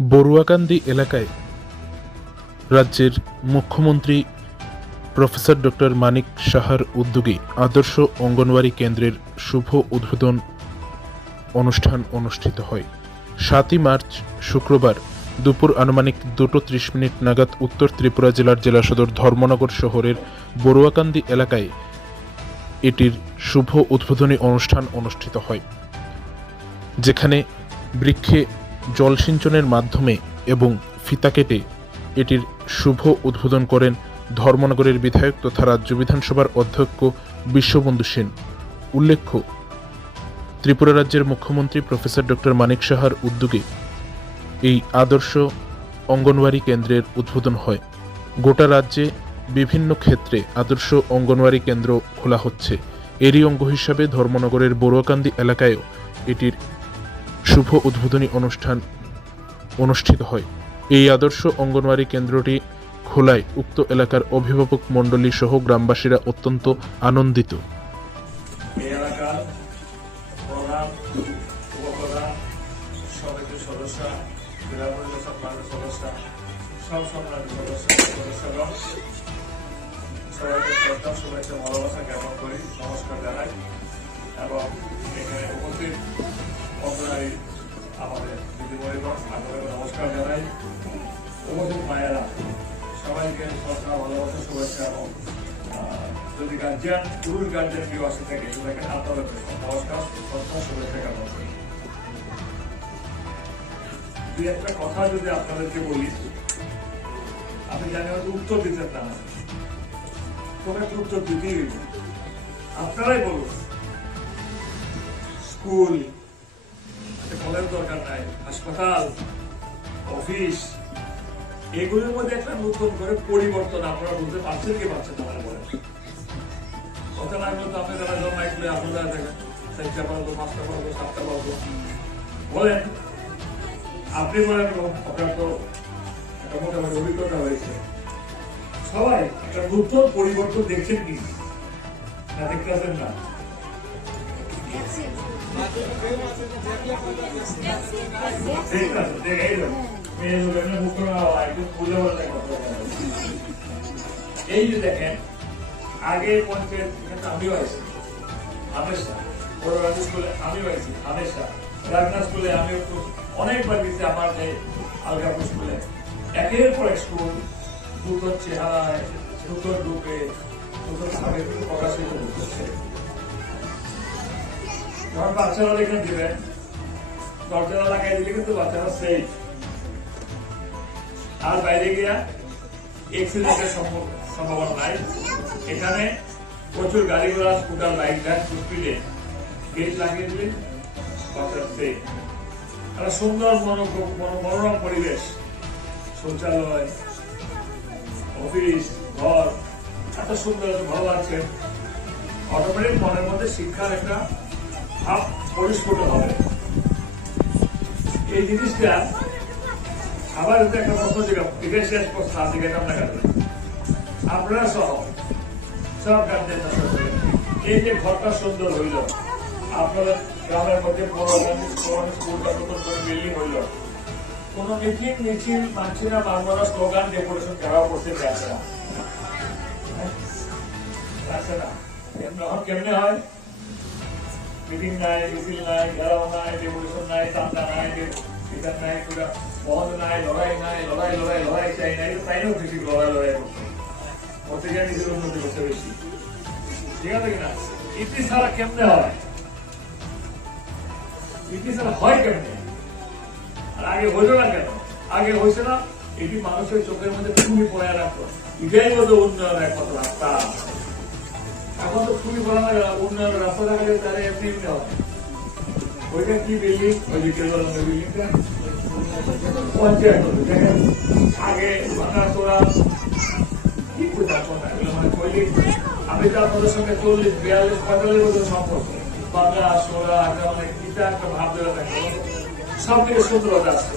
বড়ুয়াকান্দি এলাকায় রাজ্যের মুখ্যমন্ত্রী প্রফেসর ডক্টর মানিক সাহার উদ্যোগে আদর্শ অঙ্গনওয়াড়ি কেন্দ্রের শুভ উদ্বোধন অনুষ্ঠান অনুষ্ঠিত হয়। সাতই মার্চ শুক্রবার দুপুর আনুমানিক দুটো ত্রিশ মিনিট নাগাদ উত্তর ত্রিপুরা জেলার জেলা সদর ধর্মনগর শহরের বড়ুয়াকান্দি এলাকায় এটির শুভ উদ্বোধনী অনুষ্ঠান অনুষ্ঠিত হয়, যেখানে বৃক্ষে জলসিঞ্চনের মাধ্যমে এবং ফিতা কেটে এটির শুভ উদ্বোধন করেন ধর্মনগরের বিধায়ক তথা রাজ্য বিধানসভার অধ্যক্ষ বিশ্ববন্ধু সেন। উল্লেখ্য, ত্রিপুরা রাজ্যের মুখ্যমন্ত্রী প্রফেসর ডক্টর মানিক সাহার উদ্যোগে এই আদর্শ অঙ্গনওয়াড়ি কেন্দ্রের উদ্বোধন হয়। গোটা রাজ্যে বিভিন্ন ক্ষেত্রে আদর্শ অঙ্গনওয়াড়ি কেন্দ্র খোলা হচ্ছে। এরই অঙ্গ হিসাবে ধর্মনগরের বড়ুয়াকান্দি এলাকায়ও এটির শুভ উদ্বোধনী অনুষ্ঠান অনুষ্ঠিত হয়। এই আদর্শ অঙ্গনওয়াড়ি কেন্দ্রটি খোলায় উক্ত এলাকার অভিভাবক মণ্ডলী সহ গ্রামবাসীরা অত্যন্ত আনন্দিত। সবাইকে ভালোবাসা জ্ঞাপন করি, নমস্কার জানাই এবং এখানে উপস্থিত অঙ্গনারী আমাদের নমস্কার সবাইকে দুই একটা কথা যদি আপনাদেরকে বলি আমি জানি হয়তো উত্তর দিতেন না। তবে উত্তর দিতেই আপনারাই বলুন, স্কুল দরকার নাই। হাসপাতাল, অফিস, এগুলোর মধ্যে একটা নতুন করে পরিবর্তন আপনারা বলতে পারছেন কি পারছেন মানে বলেন। কথা হলে তো আপনি তারা জমা এগুলো আপনারা দেখেন চারটা পারব পাঁচটা পারব সাতটা পারব বলেন, আপনি বলেন আপনার তো একটা মোটামুটি অভিজ্ঞতা হয়েছে। সবাই একটা নতুন পরিবর্তন দেখছেন কি? না দেখতে না? এই। যে দেখেন আগে পঞ্চায়েত আমিও আমিও অনেকবার গেছি আমার যে আলগাপুর স্কুলে একের পর এক স্কুল নতুন চেহারায় নতুন রূপে নতুন প্রকাশিত হচ্ছে যখন বাচ্চারা এখানে দরজাটা লাগাই দিলে কিন্তু বাচ্চারা সেফ আর বাইরে গিয়া এক্সিডেন্টের সম্ভাবনা নাই। এখানে প্রচুর গাড়ি ঘোড়া স্কুটার বাইক স্পিডে গেট লাগিয়ে দিলে বাচ্চারা সেফ সুন্দর মনোরম পরিবেশ। শৌচালয় অফিস ঘর এত সুন্দর ভালো লাগছে অটোমেটিক মনের মধ্যে শিক্ষার একটা ভাব পরিস্ফুট হবে। এই জিনিসটা আবার এটা একটা প্রশ্ন ছিল এটা শেষ প্রশ্ন এটা আপনার কাছে আপনারা সহ সব এই যে ঘরটা সুন্দর হইল, আপনাদের গ্রামের মধ্যে বড় স্কুলটা নতুন করে বিল্ডিং হইল। কোন মিটিং মিছিল মানছিনা মানবরা স্লোগান ডেকোরেশন করা করতে চাচ্ছে না। হয়? কেমনে হয়? মিটিং নাই মিছিল নাই ঘেরাও নাই ডেকোরেশন নাই চান্দা নাই এটা নাই পুরা বন্ধ নাই লড়াই নাই লড়াই লড়াই লড়াই, চাই নাই তাই না বেশি লড়াই লড়াই করতে গিয়ে নিজের উন্নতি করতে বেশি। ঠিক আছে কিনা? ইতি ছাড়া কেমনে হয়? ইতি ছাড়া হয় কেমনে? আর আগে হইল না কেন? আগে হয়েছে না, এটি মানুষের চোখের মধ্যে খুবই পড়ে রাখতো এটাই বোধ উন্নয়নের এক কথা রাস্তা। এখন তো খুবই বলা না উন্নয়নের রাস্তা দেখা তারা এমনি এমনি ওইটা কি বিল্ডিং ওই বিল্ডিংটা মানে আমি তো আপনাদের সঙ্গে চল্লিশ, বিয়াল্লিশ, পঁয়তাল্লিশ বছর সম্পর্ক। বাংলা, সোরা একটা কিটা একটা ভাব দেওয়া সব থেকে সুন্দরতা আছে।